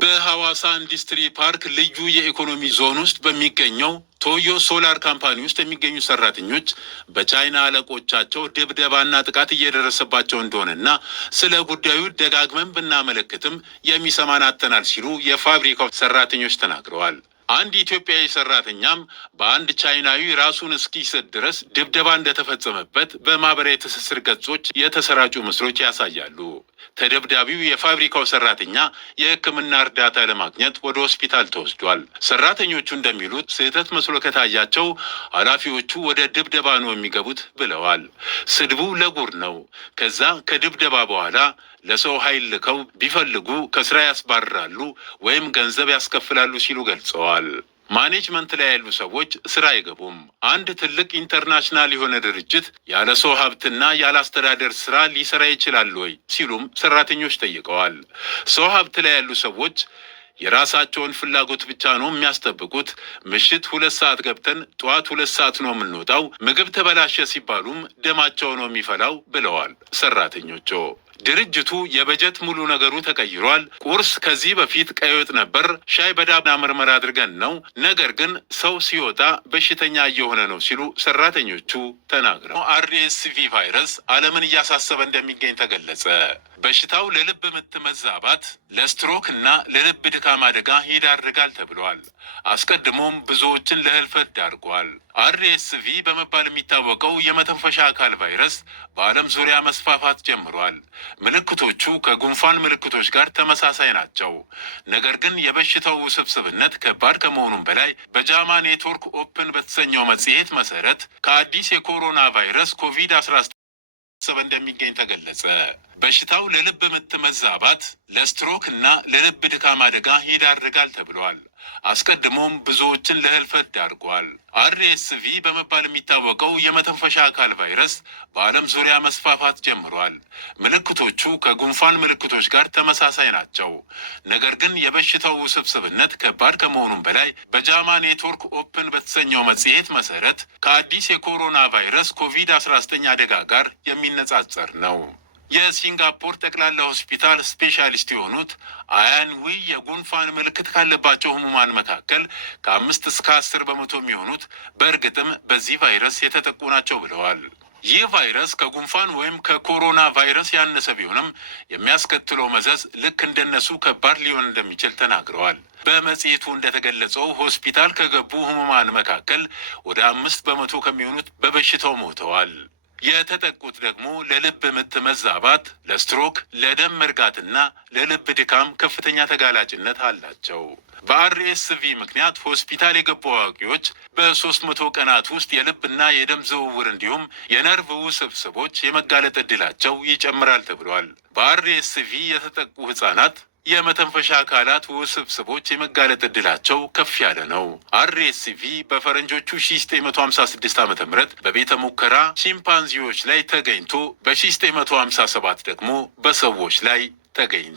በሐዋሳ ኢንዱስትሪ ፓርክ ልዩ የኢኮኖሚ ዞን ውስጥ በሚገኘው ቶዮ ሶላር ካምፓኒ ውስጥ የሚገኙ ሰራተኞች በቻይና አለቆቻቸው ድብደባና ጥቃት እየደረሰባቸው እንደሆነና ስለ ጉዳዩ ደጋግመን ብናመለክትም የሚሰማን አጥተናል ሲሉ የፋብሪካው ሰራተኞች ተናግረዋል። አንድ ኢትዮጵያዊ ሰራተኛም በአንድ ቻይናዊ ራሱን እስኪስት ድረስ ድብደባ እንደተፈጸመበት በማህበራዊ ትስስር ገጾች የተሰራጩ ምስሎች ያሳያሉ። ተደብዳቢው የፋብሪካው ሰራተኛ የሕክምና እርዳታ ለማግኘት ወደ ሆስፒታል ተወስዷል። ሰራተኞቹ እንደሚሉት ስህተት መስሎ ከታያቸው ኃላፊዎቹ ወደ ድብደባ ነው የሚገቡት ብለዋል። ስድቡ ለጉር ነው። ከዛ ከድብደባ በኋላ ለሰው ኃይል ልከው ቢፈልጉ ከስራ ያስባርራሉ ወይም ገንዘብ ያስከፍላሉ ሲሉ ገልጸዋል። ማኔጅመንት ላይ ያሉ ሰዎች ስራ አይገቡም። አንድ ትልቅ ኢንተርናሽናል የሆነ ድርጅት ያለ ሰው ሀብትና ያለ አስተዳደር ስራ ሊሰራ ይችላል ወይ ሲሉም ሰራተኞች ጠይቀዋል። ሰው ሀብት ላይ ያሉ ሰዎች የራሳቸውን ፍላጎት ብቻ ነው የሚያስጠብቁት። ምሽት 2 ሰዓት ገብተን ጠዋት 2 ሰዓት ነው የምንወጣው። ምግብ ተበላሸ ሲባሉም ደማቸው ነው የሚፈላው ብለዋል ሰራተኞቹ። ድርጅቱ የበጀት ሙሉ ነገሩ ተቀይሯል። ቁርስ ከዚህ በፊት ቀይ ወጥ ነበር። ሻይ በዳቦና ምርመራ አድርገን ነው። ነገር ግን ሰው ሲወጣ በሽተኛ እየሆነ ነው ሲሉ ሰራተኞቹ ተናግረው አርኤስቪ ቫይረስ ዓለምን እያሳሰበ እንደሚገኝ ተገለጸ። በሽታው ለልብ ምት መዛባት፣ ለስትሮክ እና ለልብ ድካም አደጋ ይዳርጋል ተብሏል። አስቀድሞም ብዙዎችን ለህልፈት ዳርጓል። አርኤስቪ በመባል የሚታወቀው የመተንፈሻ አካል ቫይረስ በዓለም ዙሪያ መስፋፋት ጀምሯል። ምልክቶቹ ከጉንፋን ምልክቶች ጋር ተመሳሳይ ናቸው። ነገር ግን የበሽታው ውስብስብነት ከባድ ከመሆኑም በላይ በጃማ ኔትወርክ ኦፕን በተሰኘው መጽሔት መሰረት ከአዲስ የኮሮና ቫይረስ ኮቪድ-19 እንደሚገኝ ተገለጸ። በሽታው ለልብ ምት መዛባት፣ ለስትሮክ እና ለልብ ድካም አደጋ ይዳርጋል ተብሏል። አስቀድሞም ብዙዎችን ለህልፈት ዳርጓል። አርኤስቪ በመባል የሚታወቀው የመተንፈሻ አካል ቫይረስ በዓለም ዙሪያ መስፋፋት ጀምሯል። ምልክቶቹ ከጉንፋን ምልክቶች ጋር ተመሳሳይ ናቸው። ነገር ግን የበሽታው ውስብስብነት ከባድ ከመሆኑም በላይ በጃማ ኔትወርክ ኦፕን በተሰኘው መጽሔት መሰረት ከአዲስ የኮሮና ቫይረስ ኮቪድ-19 አደጋ ጋር የሚነጻጸር ነው። የሲንጋፖር ጠቅላላ ሆስፒታል ስፔሻሊስት የሆኑት አያን ዊ የጉንፋን ምልክት ካለባቸው ህሙማን መካከል ከ5 እስከ 10 በመቶ የሚሆኑት በእርግጥም በዚህ ቫይረስ የተጠቁ ናቸው ብለዋል። ይህ ቫይረስ ከጉንፋን ወይም ከኮሮና ቫይረስ ያነሰ ቢሆንም የሚያስከትለው መዘዝ ልክ እንደነሱ ከባድ ሊሆን እንደሚችል ተናግረዋል። በመጽሔቱ እንደተገለጸው ሆስፒታል ከገቡ ህሙማን መካከል ወደ 5 በመቶ ከሚሆኑት በበሽታው ሞተዋል። የተጠቁት ደግሞ ለልብ ምት መዛባት፣ ለስትሮክ፣ ለደም መርጋትና ለልብ ድካም ከፍተኛ ተጋላጭነት አላቸው። በአርኤስቪ ምክንያት ሆስፒታል የገቡ አዋቂዎች በ300 ቀናት ውስጥ የልብና የደም ዝውውር እንዲሁም የነርቭ ውስብስቦች የመጋለጥ ዕድላቸው ይጨምራል ተብሏል። በአርኤስቪ የተጠቁ ህጻናት የመተንፈሻ አካላት ውስብስቦች የመጋለጥ ዕድላቸው ከፍ ያለ ነው። አርኤስቪ በፈረንጆቹ 1956 ዓ.ም በቤተ ሙከራ ቺምፓንዚዎች ላይ ተገኝቶ በ1957 ደግሞ በሰዎች ላይ ተገኝቶ